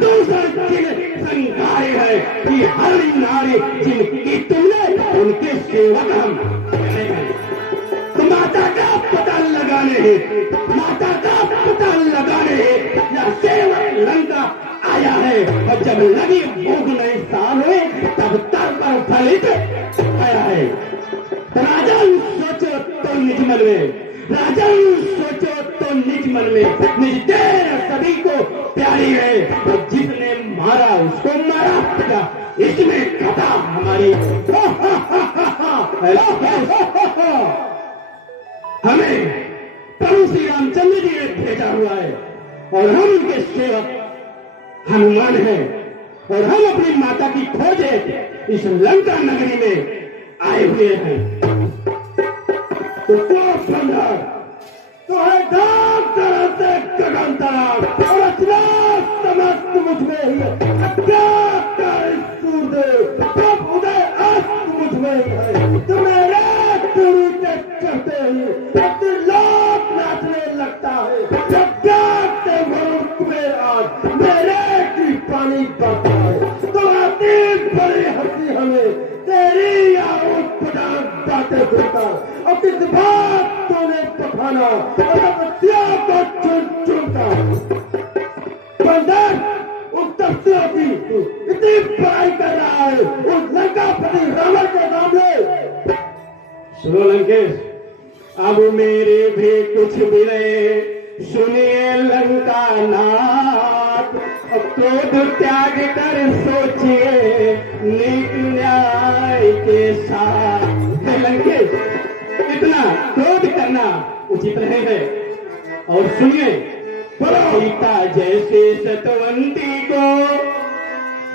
दूसर जिन संगारे है कि हर नारी जिनकी तुमने उनके सेवक हम तो माता का पता लगाने माता का पता लगाने या सेवक लंका आया है और जब लगी भूख नहीं साल हुए तब तर पर फलित आया है। तो राजन सोचो तो निज मन में राजन सोचो तो निज मन में निज तेरा सभी को प्यारी है और जिसने मारा उसको मारा क्या इसमें कथा हमारी हमें प्रभु श्री रामचंद्र जी ने भेजा हुआ है और हम उनके सेवक हनुमान है और हम अपनी माता की खोजे इस लंका नगरी में आए हुए हैं। तो है धाम तरह से गगन तराव और अचलास समस्त मुझ में ही सूर्यदेव जब उदय अस्त मुझ में ही है तो मेरे तुरी के चढ़ते ही लोक नाचने लगता है जब जागते मनुष्य में आज मेरे की पानी पड़ता है तो आती बड़ी हंसी हमें तेरी आउट बातें सुनता और किस बात तूने पखाना और बच्चियों को चुन चुनता बंदर उस तस्वीरों की इतनी पढ़ाई कर रहा है उस लंकापति रावण के सामने। सुनो लंकेश अब मेरे भी कुछ मिले सुनिए लंका नाथ अब क्रोध त्याग कर सोचिए नीक न्याय के साथ। लंकेश इतना क्रोध करना उचित नहीं है और सुनिए सीता जैसे सतवंती को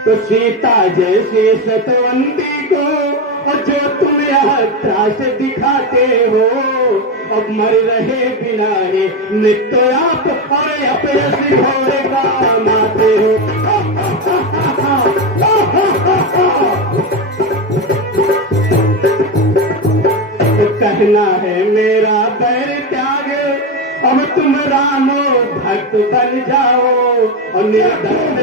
तो सीता जैसे सतवंती को और जो तुम यह त्रास दिखाते हो अब मर रहे बिना ही मृत्यु आप और अपयश घोड़े का माते हो। तो कहना है मेरा बैर त्याग अब तुम रामो भक्त बन जाओ और निर्धन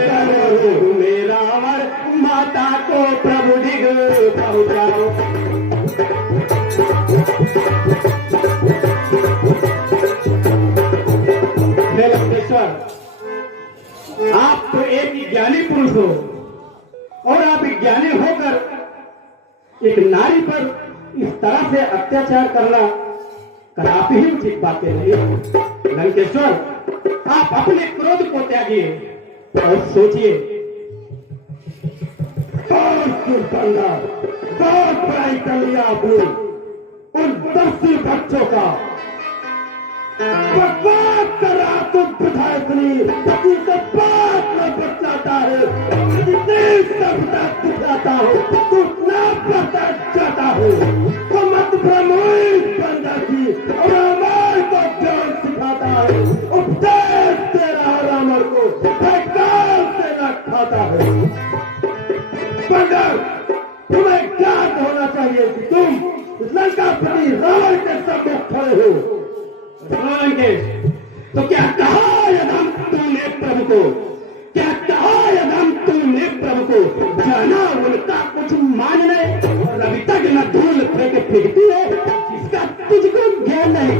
मेरा अमर माता को प्रभु दिग पहुंचाओ। आप तो एक ज्ञानी पुरुष हो और आप ज्ञानी होकर एक नारी पर इस तरह से अत्याचार करना कदापि ही उचित बातें नहीं। लंकेश्वर आप अपने क्रोध को त्यागिए और सोचिए बहुत बड़ाई कर लिया आपने उन 10 बच्चों का बर्बाद कर रहा तुम विधायक से बात न बचाता है जितनी सभ्यता दिखाता हो तू ना पता जाता हो तो मत ब्रह्मोई बन जाती और रामायण को ज्ञान सिखाता है उपदेश दे रहा रामर को काल से न खाता है। बंदर तुम्हें ज्ञान होना चाहिए कि तुम लंकापति रावण के सम्मुख खड़े हो। तो क्या कहा यदम तूने प्रभु को क्या कहा यदम तूने प्रभु को जाना उनका कुछ मानने और अभी तक न धूल फेंकती है जिसका तुझको ज्ञान नहीं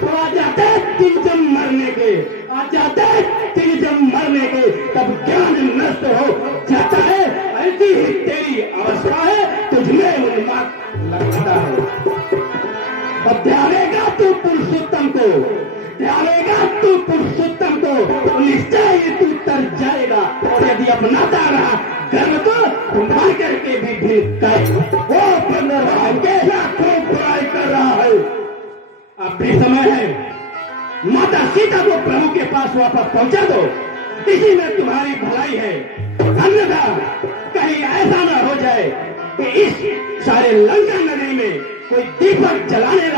तो आ जाते तीन जम मरने के आ जाते तीन जम मरने के तब ज्ञान नष्ट हो जाता है। ऐसी ही तेरी अवस्था है तुझमें उन्माद लगता है। अब ध्यानेगा तू पुरुषोत्तम को ध्यानेगा तू पुरुषोत्तम को निश्चय ही तू तर जाएगा और यदि अपनाता रहा गर्व तो मार करके भी वो बंदर के लाखों बुराई कर रहा है। अब भी समय है माता सीता को प्रभु के पास वापस पहुंचा दो इसी में तुम्हारी भलाई है अन्यथा कहीं ऐसा न हो जाए कि इस सारे लंका नगरी में कोई दीपक जलाने